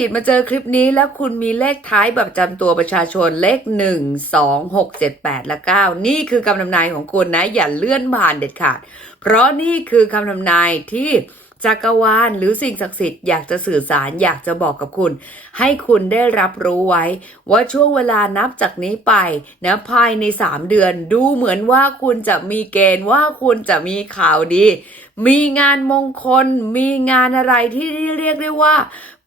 ฟีดมาเจอคลิปนี้แล้วคุณมีเลขท้ายแบบจำตัวประชาชนเลข 1 2 6 7 8 และ 9 นี่คือคำทำนายของคุณนะ อย่าเลื่อนผ่านเด็ดขาด เพราะนี่คือคำทำนายที่จักรวาลหรือสิ่งศักดิ์สิทธิ์อยากจะสื่อสารอยากจะบอกกับคุณ ให้คุณได้รับรู้ไว้ ว่าช่วงเวลานับจากนี้ไปนะภายใน 3 เดือนดูเหมือนว่าคุณจะมีเกณฑ์ว่าคุณจะมีข่าวดี มีงานมงคล มีงานอะไรที่เรียกได้ว่า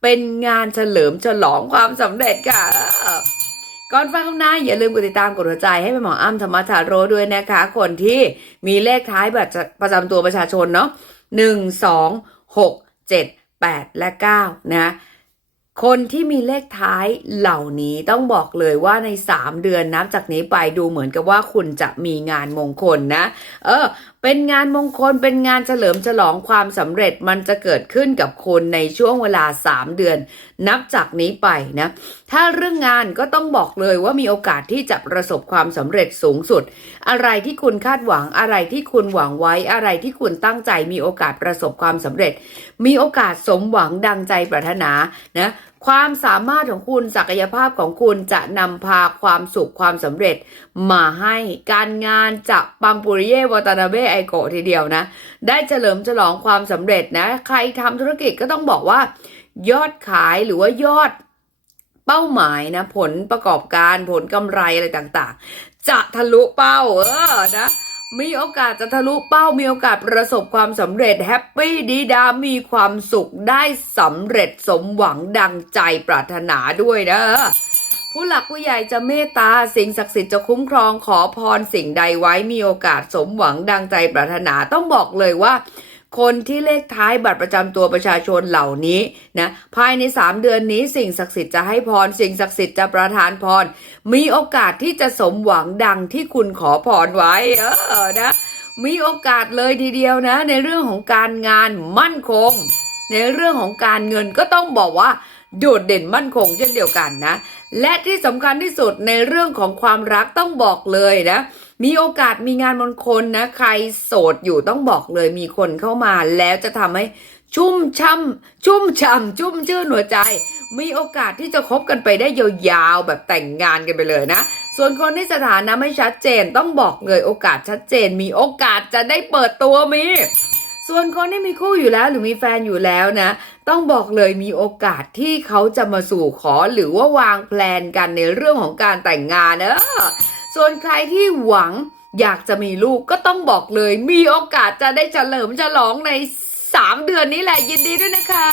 เป็นงานเฉลิมฉลองความสำเร็จค่ะก่อนฟังคำนายอย่าลืมกดติดตามกดหัวใจให้เป็นหมออ้ำธรรมชาโรด้วยนะคะ คนที่มีเลขท้ายบัตรประจำตัวประชาชนเนาะหนึ่งสองหกเจ็ดแปดและเก้านะ คนที่มีเลขท้ายเหล่านี้ต้องบอกเลยว่าใน 3 เดือนนับจากนี้ไปดูเหมือนกับว่าคุณจะมีงานมงคลนะ เออ เป็นงานมงคลเป็นงานเฉลิมฉลองความสำเร็จมันจะเกิดขึ้นกับคุณในช่วงเวลา 3 เดือน นับจากนี้ไปนะ ถ้าเรื่องงานก็ต้องบอกเลยว่ามีโอกาสที่จะประสบความสำเร็จสูงสุด อะไรที่คุณคาดหวังอะไรที่คุณหวังไว้อะไรที่คุณตั้งใจมีโอกาสประสบความสำเร็จ มีโอกาสสมหวังดังใจปรารถนานะ ความสามารถของคุณศักยภาพของคุณจะนำพาความสุขความสำเร็จ มาให้การงานจะปังปุริเยวตานาเบไอโกทีเดียวนะ ได้เฉลิมฉลองความสำเร็จนะ ใครทำธุรกิจก็ต้องบอกว่า ยอดขายหรือว่ายอดเป้าหมายนะ ผลประกอบการผลกำไรอะไรต่างๆ จะทะลุเป้าเออนะ มีโอกาสจะทะลุเป้ามีโอกาสประสบความสำเร็จแฮปปี้ดีดามีความสุขได้สำเร็จสมหวังดังใจปรารถนาด้วยนะผู้หลักผู้ใหญ่จะเมตตาสิ่งศักดิ์สิทธิ์จะคุ้มครองขอพรสิ่งใดไว้มีโอกาสสมหวังดังใจปรารถนาต้องบอกเลยว่า คนที่เลขท้ายบัตรประจำตัวประชาชนเหล่านี้นะภายใน 3 เดือนนี้สิ่งศักดิ์สิทธิ์จะให้พร สิ่งศักดิ์สิทธิ์จะประทานพร มีโอกาสที่จะสมหวังดังที่คุณขอพรไว้เออนะมีโอกาสเลยทีเดียวนะ ในเรื่องของการงานมั่นคง ในเรื่องของการเงินก็ต้องบอกว่าโดดเด่นมั่นคงเช่นเดียวกันนะ และที่สำคัญที่สุดในเรื่องของความรักต้องบอกเลยนะ มีโอกาสมีงานมงคลนะใครโสดอยู่ต้องบอกเลยมีคนเข้ามาแล้วจะทำให้ชุ่มช่ำชุ่มช่ำชุ่มชื่นหัวใจ มีโอกาสที่จะคบกันไปได้ยาวๆแบบแต่งงานกันไปเลยนะ ส่วนคนที่สถานะไม่ชัดเจนต้องบอกเลยโอกาสชัดเจน มีโอกาสจะได้เปิดตัวมีส่วนคนที่มีคู่อยู่แล้วหรือมีแฟนอยู่แล้วนะ ต้องบอกเลยมีโอกาสที่เขาจะมาสู่ขอหรือว่าวางแพลนกันในเรื่องของการแต่งงานเออ ส่วนใครที่หวังอยากจะมีลูกก็ต้องบอกเลย มีโอกาสจะได้เฉลิมฉลองใน 3 เดือนนี้แหละยินดีด้วยนะคะ